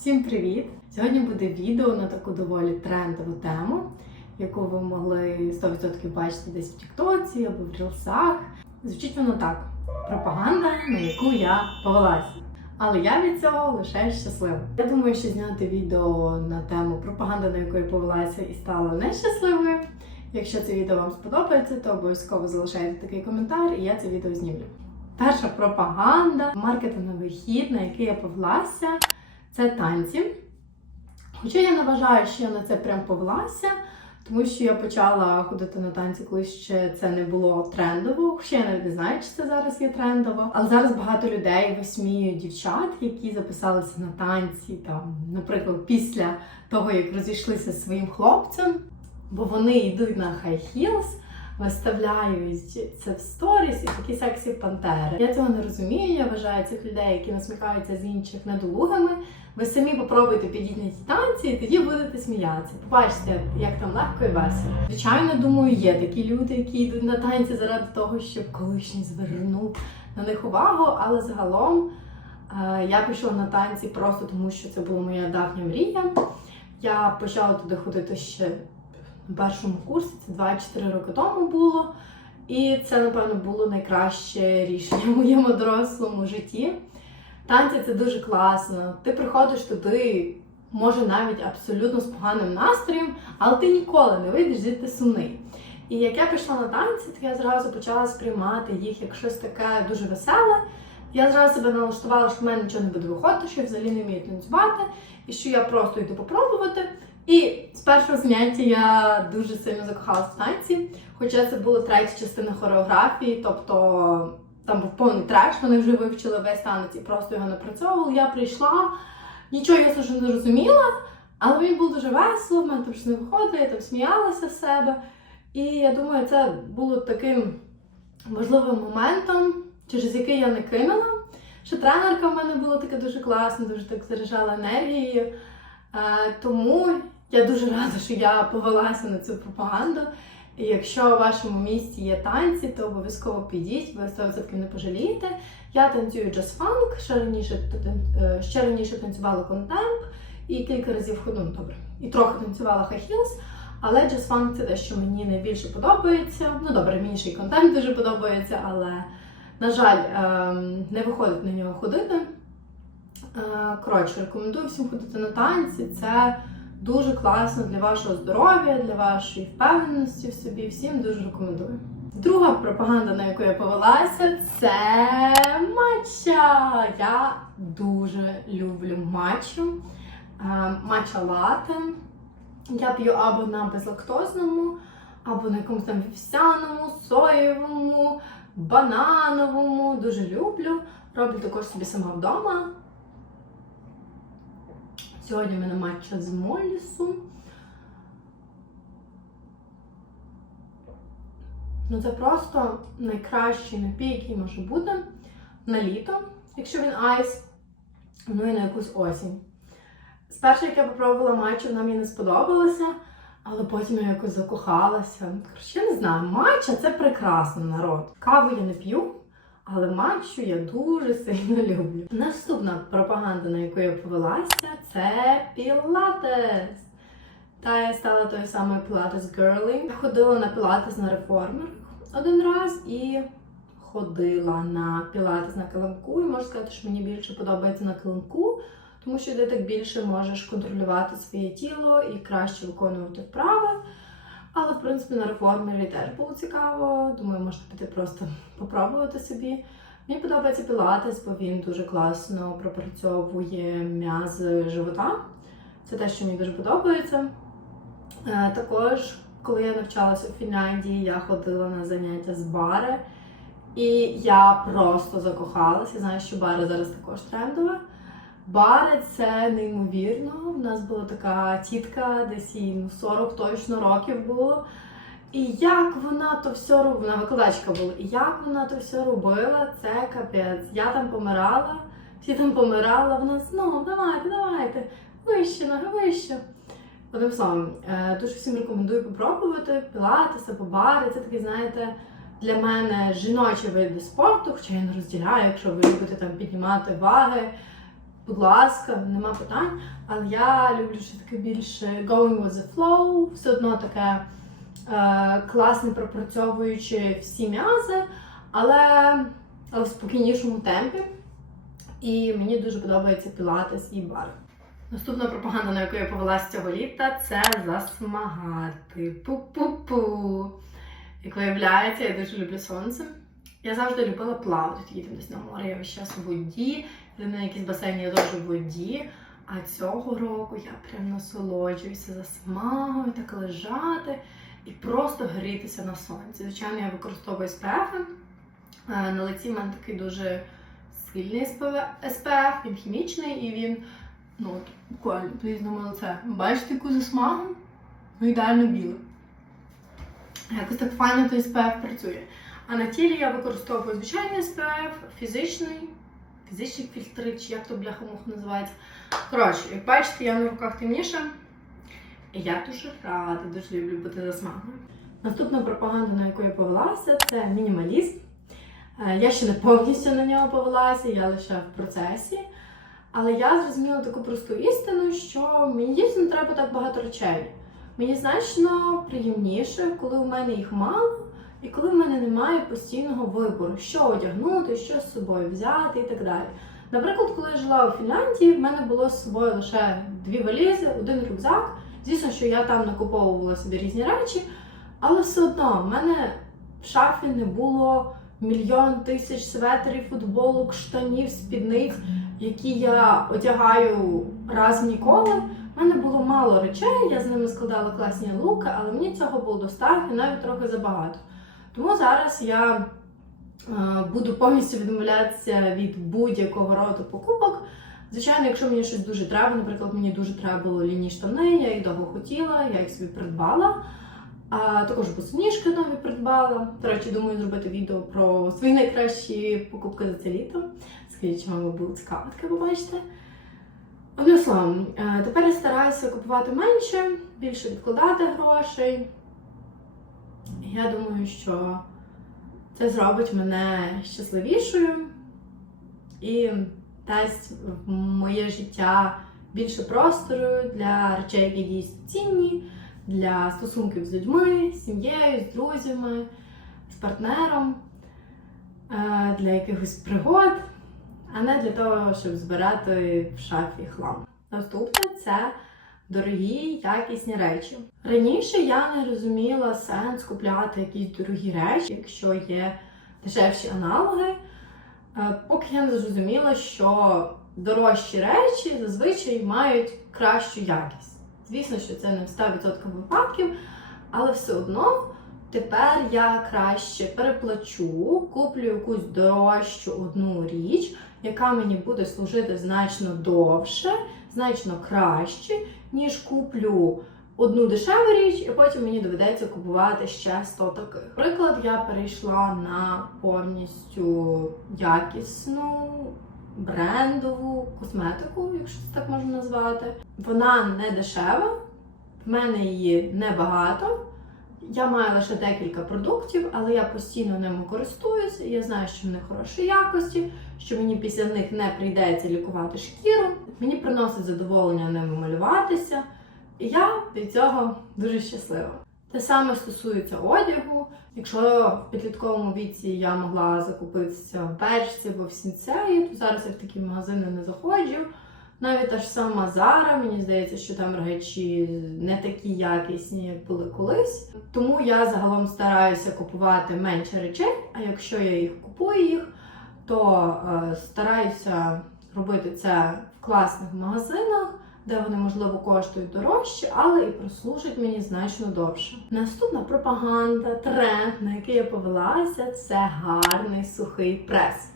Всім привіт! Сьогодні буде відео на таку доволі трендову тему, яку ви могли 100% бачити десь в Тіктоці або в Рілсах. Звучить воно так: пропаганда, на яку я повелася. Але я від цього лише щаслива. Я думаю, що зняти відео на тему пропаганда, на яку я повелася і стала нещасливою. Якщо це відео вам сподобається, то обов'язково залишайте такий коментар, і я це відео знімлю. Перша пропаганда, маркетинговий хід, на який я повелася, це танці. Хоча я не вважаю, що я на це прям повелася, тому що я почала ходити на танці, коли ще це не було трендово. Хоча я навіть не знаю, чи це зараз є трендово. Але зараз багато людей висміюють дівчат, які записалися на танці, там, наприклад, після того, як розійшлися зі своїм хлопцем, бо вони йдуть на high heels, виставляють це в сторіс і такі сексі пантери. Я цього не розумію. Я вважаю цих людей, які насміхаються з інших недолугами. Ви самі попробуйте підійти на ті танці, і тоді будете сміятися. Побачите, як там легко і весело. Звичайно, думаю, є такі люди, які йдуть на танці заради того, щоб колишній звернув на них увагу, але загалом е, я пішла на танці просто тому, що це була моя давня мрія. Я почала туди ходити ще на першому курсі, це 2-4 роки тому було. І це, напевно, було найкраще рішення в моєму дорослому житті. Танці це дуже класно. Ти приходиш туди, може навіть абсолютно з поганим настроєм, але ти ніколи не вийдеш звідти сумний. І як я пішла на танці, то я зразу почала сприймати їх як щось таке дуже веселе. Я зразу себе налаштувала, що в мене нічого не буде виходити, що я взагалі не вмію танцювати, і що я просто йду попробувати. І з першого заняття я дуже сильно закохалася в танці, хоча це була третя частина хореографії, тобто там був повний треш, вони вже вивчили весь танець і просто його напрацьовували. Я прийшла, нічого я вже не розуміла, але мені було дуже весело, в мене там щось не виходило, я там сміялася з себе. І я думаю, це було таким важливим моментом, через який я не кинула. Що тренерка в мене була така дуже класна, дуже так заряджала енергією. Е, тому я дуже рада, що я повелася на цю пропаганду. І якщо у вашому місті є танці, то обов'язково підіть, ви 100% не пожалієте. Я танцюю джаз-фанк, ще раніше, е, ще раніше танцювала контемп і кілька разів ходу, ну, добре, і трохи танцювала heels, але джаз-фанк це те, що мені найбільше подобається. Ну добре, мені ще й контемп дуже подобається, але, на жаль, ем, не виходить на нього ходити. Е, Коротше, рекомендую всім ходити на танці. Це дуже класно для вашого здоров'я, для вашої впевненості в собі. Всім дуже рекомендую. Друга пропаганда, на яку я повелася, це матча. Я дуже люблю матчу. Е, Матча лате. Я п'ю або на безлактозному, або на якомусь там вівсяному, соєвому, банановому. Дуже люблю. Роблю також собі сама вдома. Сьогодні в мене матча з Моллісу. Ну це просто найкращий напій, який може бути на літо, якщо він айс, ну і на якусь осінь. Спершу, як я попробувала матчу, вона мені не сподобалася, але потім я якось закохалася. Коротше, я не знаю, матча це прекрасно народ. Каву я не п'ю. Але матчу я дуже сильно люблю. Наступна пропаганда, на яку я повелася, це пілатес. Та я стала тою самою пілатес герлі. Я ходила на пілатес на реформер один раз і ходила на пілатес на килимку. І можу сказати, що мені більше подобається на килимку, тому що ти так більше можеш контролювати своє тіло і краще виконувати вправи. Але, в принципі, на реформері теж було цікаво. Думаю, можна піти просто попробувати собі. Мені подобається пілатес, бо він дуже класно пропрацьовує м'язи живота. Це те, що мені дуже подобається. Е, Також, коли я навчалася у Фінляндії, я ходила на заняття з бари. І я просто закохалася. Знаю, що бари зараз також трендове. Бари це неймовірно. У нас була така тітка, десь їй ну, 40 точно років було. І як вона то все робила, вона викладачка була, і як вона то все робила, це капець. Я там помирала, всі там помирали, вона ну, давайте, давайте, вище, нога вище. Одним словом, е, дуже всім рекомендую попробувати пілатися, бари. Це такий, знаєте, для мене жіночі види спорту, хоча я не розділяю, якщо ви любите там піднімати ваги будь ласка, нема питань. Але я люблю що таке більше going with the flow, все одно таке е, класне пропрацьовуючи всі м'язи, але, але в спокійнішому темпі. І мені дуже подобається пілатес і бар. Наступна пропаганда, на яку я повелася цього літа, це засмагати. Пу-пу-пу. Як виявляється, я дуже люблю сонце. Я завжди любила плавати, їдемо десь на море, я весь час у воді, йду на якийсь басейн, я теж у воді. А цього року я прям насолоджуюся засмагою, так лежати і просто грітися на сонці. Звичайно, я використовую SPF. Е, На лиці в мене такий дуже сильний SPF, він хімічний і він, ну буквально, на моє лице. Бачите, яку засмагу? Ну, ідеально біле. Якось так файно той SPF працює. А на тілі я використовую звичайний SPF, фізичний, фізичні фільтри, чи як то бляха-муха називається. Коротше, як бачите, я на руках темніша. І я дуже рада, дуже люблю бути засмагою. Наступна пропаганда, на яку я повелася, це мінімалізм. Е, Я ще не повністю на нього повелася, я лише в процесі. Але я зрозуміла таку просту істину, що мені дійсно не треба так багато речей. Мені значно приємніше, коли у мене їх мало, і коли в мене немає постійного вибору, що одягнути, що з собою взяти і так далі. Наприклад, коли я жила у Фінляндії, в мене було з собою лише дві валізи, один рюкзак. Звісно, що я там накуповувала собі різні речі, але все одно в мене в шафі не було мільйон тисяч светрів, футболок, штанів, спідниць, які я одягаю раз ніколи. У мене було мало речей, я з ними складала класні луки, але мені цього було достатньо, навіть трохи забагато. Тому зараз я е, буду повністю відмовлятися від будь-якого роду покупок. Звичайно, якщо мені щось дуже треба, наприклад, мені дуже треба було лінії штани, я їх довго хотіла, я їх собі придбала. А також босоніжки нові придбала. До речі, думаю зробити відео про свої найкращі покупки за це літо. Скажіть, чи вам було цікаво таке побачите. Одним словом, е, тепер я стараюся купувати менше, більше відкладати грошей. Я думаю, що це зробить мене щасливішою і дасть в моє життя більше простору для речей, які дійсно цінні, для стосунків з людьми, з сім'єю, з друзями, з партнером, е, для якихось пригод, а не для того, щоб збирати в шафі хлам. Наступне це дорогі якісні речі. Раніше я не розуміла сенс купляти якісь дорогі речі, якщо є дешевші аналоги. Е, Поки я не зрозуміла, що дорожчі речі зазвичай мають кращу якість. Звісно, що це не в 100% випадків, але все одно тепер я краще переплачу, куплю якусь дорожчу одну річ, яка мені буде служити значно довше, значно краще, ніж куплю одну дешеву річ, і потім мені доведеться купувати ще 100 таких. Наприклад, я перейшла на повністю якісну брендову косметику, якщо це так можна назвати. Вона не дешева, в мене її небагато. Я маю лише декілька продуктів, але я постійно ними користуюся. Я знаю, що вони хорошої якості, що мені після них не прийдеться лікувати шкіру. Мені приносить задоволення ними малюватися. І я від цього дуже щаслива. Те саме стосується одягу. Якщо в підлітковому віці я могла закупитися в Бершці або в Сінцеї, то зараз я в такі магазини не заходжу. Навіть та ж сама Зара, мені здається, що там речі не такі якісні, як були колись. Тому я загалом стараюся купувати менше речей, а якщо я їх купую їх, то е, стараюся робити це в класних магазинах, де вони, можливо, коштують дорожче, але і прослужать мені значно довше. Наступна пропаганда, тренд, на який я повелася, це гарний сухий прес.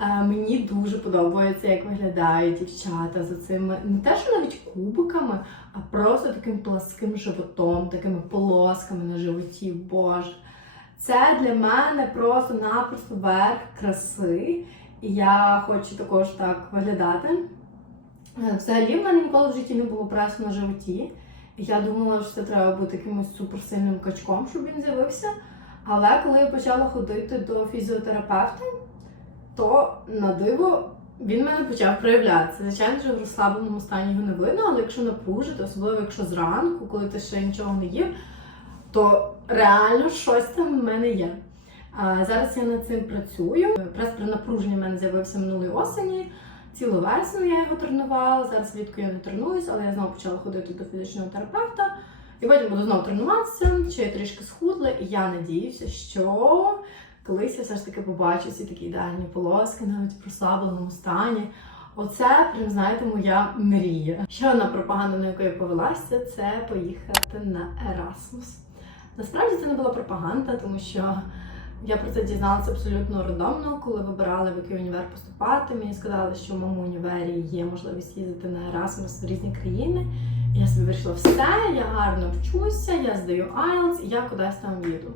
Е, Мені дуже подобається, як виглядають дівчата за цими не те, що навіть кубиками, а просто таким пласким животом, такими полосками на животі. Боже. Це для мене просто-напросто верх краси. І я хочу також так виглядати. Е, Взагалі, в мене ніколи в житті не було пресу на животі. Я думала, що це треба бути якимось суперсильним качком, щоб він з'явився. Але коли я почала ходити до фізіотерапевта, то на диво він мене почав проявлятися. Звичайно, що в розслабленому стані його не видно, але якщо напружити, особливо якщо зранку, коли ти ще нічого не їв, то реально щось там в мене є. А зараз я над цим працюю. Прес при напруженні в мене з'явився минулої осені. Цілу весну я його тренувала. Зараз влітку я не тренуюсь, але я знову почала ходити до фізичного терапевта. І потім буду знову тренуватися, ще я трішки схудла, і я надіюся, що колись я все ж таки побачу ці такі ідеальні полоски, навіть в прослабленому стані. Оце, прям знаєте, моя мрія. Ще одна пропаганда, на яку я повелася, це поїхати на Ерасмус. Насправді це не була пропаганда, тому що я про це дізналася абсолютно рандомно, коли вибирали в який універ поступати. Мені сказали, що в моєму універі є можливість їздити на Ерасмус в різні країни. І я собі вирішила все, я гарно вчуся, я здаю IELTS і я кудись там їду.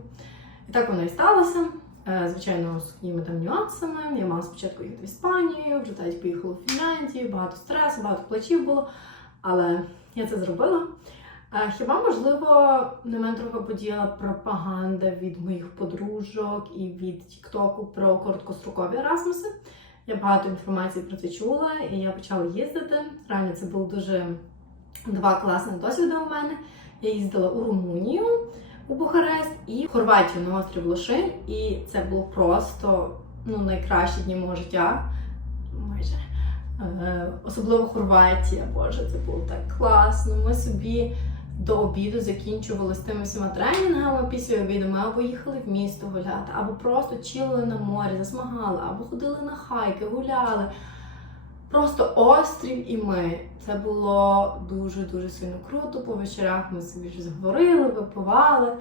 І так воно і сталося. Е, Звичайно, з своїми там нюансами. Я мала спочатку їхати в Іспанію, в результаті поїхала в Фінляндію, багато стресу, багато плачів було. Але я це зробила. Хіба можливо на мене трохи подіяла пропаганда від моїх подружок і від Тіктоку про короткострокові Ерасмуси. Я багато інформації про це чула, і я почала їздити. Реально, це був дуже два класних досвіди у мене. Я їздила у Румунію у Бухарест і в Хорватію на острів Лошин. І це було просто ну, найкращі дні мого життя. Майже. Е, особливо Хорватія, Боже, це було так класно. Ми собі до обіду закінчували з тими всіма тренінгами. Після обіду ми або їхали в місто гуляти, або просто чилили на морі, засмагали, або ходили на хайки, гуляли. Просто острів і ми. Це було дуже-дуже сильно круто. По вечорах ми собі щось говорили, випивали.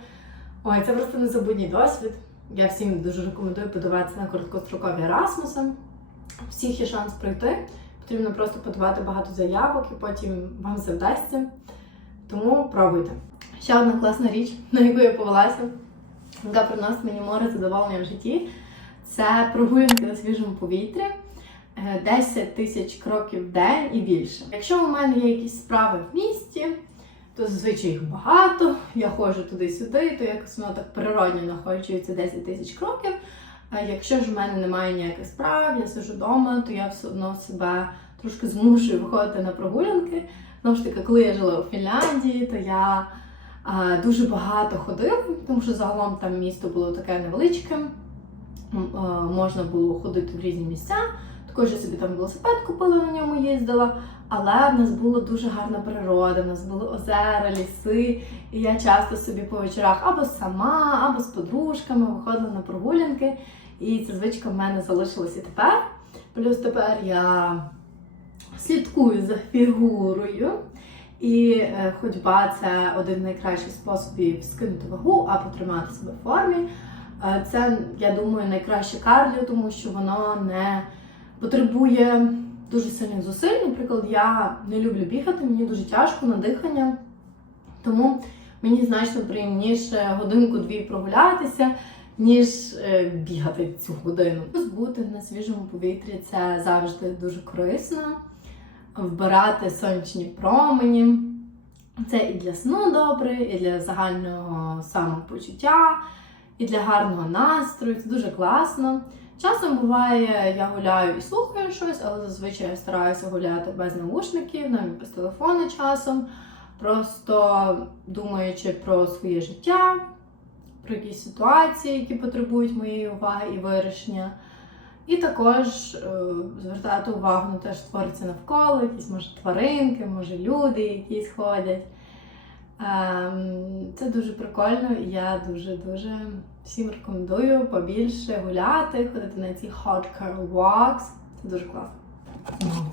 Ой, це просто незабутній досвід. Я всім дуже рекомендую подаватися на короткострокові. У Всіх є шанс пройти. Потрібно просто подавати багато заявок і потім вам все вдасться. Тому пробуйте. Ще одна класна річ, на яку я повелася, яка приносить мені море задоволення в житті. Це прогулянки на свіжому повітрі. Е, 10 тисяч кроків в день і більше. Якщо у мене є якісь справи в місті, то зазвичай їх багато. Я ходжу туди-сюди, то якось воно так природньо находжується 10 тисяч кроків. А якщо ж в мене немає ніяких справ, я сижу вдома, то я все одно себе трошки змушую виходити на прогулянки. Знову ж таки, коли я жила у Фінляндії, то я а, дуже багато ходила, тому що загалом там місто було таке невеличке, а, можна було ходити в різні місця. Також я собі там велосипед купила, на ньому їздила. Але в нас була дуже гарна природа, в нас були озера, ліси. І я часто собі по вечорах або сама, або з подружками виходила на прогулянки. І ця звичка в мене залишилася і тепер. Плюс тепер я слідкую за фігурою. І е, ходьба це один з найкращих способів скинути вагу або тримати себе в формі. Е, Це, я думаю, найкраще кардіо, тому що воно не потребує дуже сильних зусиль. Наприклад, я не люблю бігати, мені дуже тяжко на дихання. Тому мені значно приємніше годинку-дві прогулятися, ніж е, бігати цю годину. Бути на свіжому повітрі це завжди дуже корисно. Вбирати сонячні промені. Це і для сну добре, і для загального самопочуття, і для гарного настрою. Це дуже класно. Часом буває, я гуляю і слухаю щось, але зазвичай я стараюся гуляти без наушників, навіть без телефону часом, просто думаючи про своє життя, про якісь ситуації, які потребують моєї уваги і вирішення. І також е, звертати увагу на те, що твориться навколо, якісь може тваринки, може люди якісь ходять. Ем, це дуже прикольно, я дуже-дуже всім рекомендую побільше гуляти, ходити на ці hot girl walks. Це дуже класно.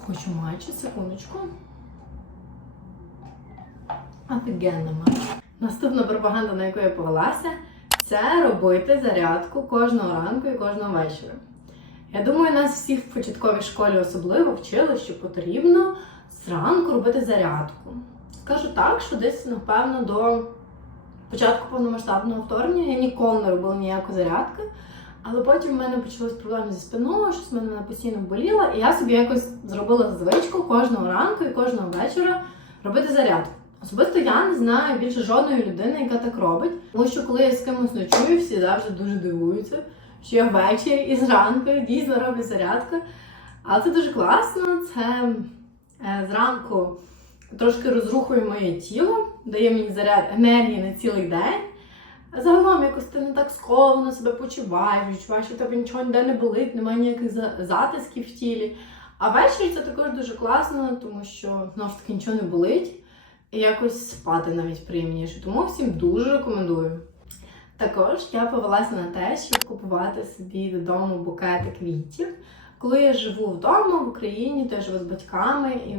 Хочу матчі, секундочку. Офігенно. Наступна пропаганда, на яку я повелася, це робити зарядку кожного ранку і кожного вечора. Я думаю, нас всіх в початковій школі особливо вчили, що потрібно зранку робити зарядку. Скажу так, що десь, напевно, до початку повномасштабного вторгнення я ніколи не робила ніяку зарядку. Але потім в мене почалися проблеми зі спиною, щось в мене постійно боліла, і я собі якось зробила звичку кожного ранку і кожного вечора робити зарядку. Особисто я не знаю більше жодної людини, яка так робить. Тому що коли я з кимось ночую, всі завжди дуже дивуються, що я ввечері і зранку дійсно роблю зарядку. Але це дуже класно. Це е, зранку трошки розрухує моє тіло, дає мені заряд енергії на цілий день. Загалом якось ти не так сковано себе почуваєш, відчуваєш, що тебе нічого ніде не болить, немає ніяких затисків в тілі. А ввечері це також дуже класно, тому що знову ж таки нічого не болить. І якось спати навіть приємніше. Тому всім дуже рекомендую. Також я повелася на те, щоб купувати собі додому букети квітів. Коли я живу вдома в Україні, то я живу з батьками, і в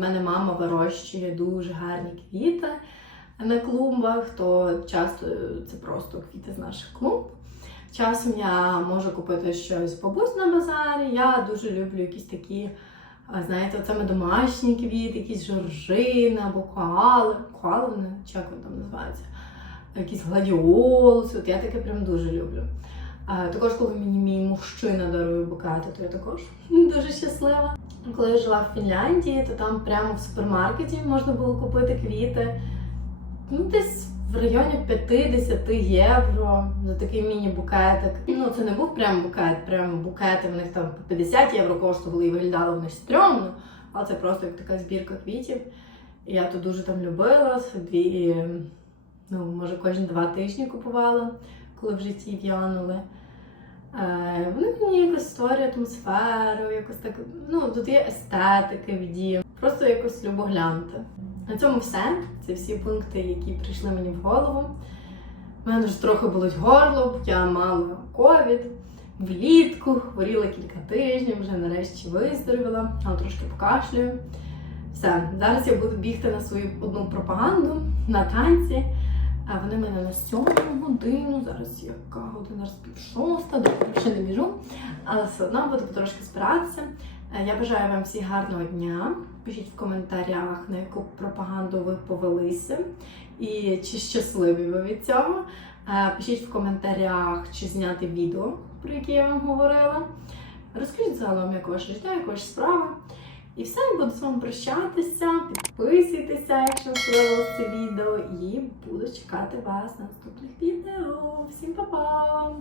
мене мама вирощує дуже гарні квіти на клумбах, то часто це просто квіти з наших клумб. Часом я можу купити щось бабусь на базарі. Я дуже люблю якісь такі, знаєте, саме домашні квіти, якісь жоржини або коали. Коали чи як вони там називаються? Якісь гладіолуси. От я таке прям дуже люблю. А, також, коли мені мій мужчина дарує букети, то я також дуже щаслива. Коли я жила в Фінляндії, то там прямо в супермаркеті можна було купити квіти. Ну, десь в районі 50 євро за такий міні-букетик. Ну, це не був прям букет, прям букети. В них там по 50 євро коштували і виглядало вони стрьомно, але це просто як така збірка квітів. І я то дуже там любила собі, ну, може, кожні два тижні купувала, коли в житті в'янули. Е, Вони мені якось створюють атмосферу, якось так, ну, тут є естетики в дії. Просто якось любо глянути. На цьому все. Це всі пункти, які прийшли мені в голову. У мене ж трохи болить горло, я мала ковід влітку, хворіла кілька тижнів, вже нарешті виздоровіла, але трошки покашлюю. Все, зараз я буду бігти на свою одну пропаганду на танці. Вони в мене на сьому годину. Зараз яка година зараз пів шоста, ще не біжу, але все одно буду потрошки збиратися. Е, Я бажаю вам всім гарного дня. Пишіть в коментарях, на яку пропаганду ви повелися, і чи щасливі ви від цього. Е, Пишіть в коментарях, чи зняти відео, про яке я вам говорила. Розкажіть загалом, як ваше життя, як ваша справа. І все, буду з вами прощатися. Підписуйтеся, якщо вам це відео, і буду чекати вас на наступних відео. Всім па-па!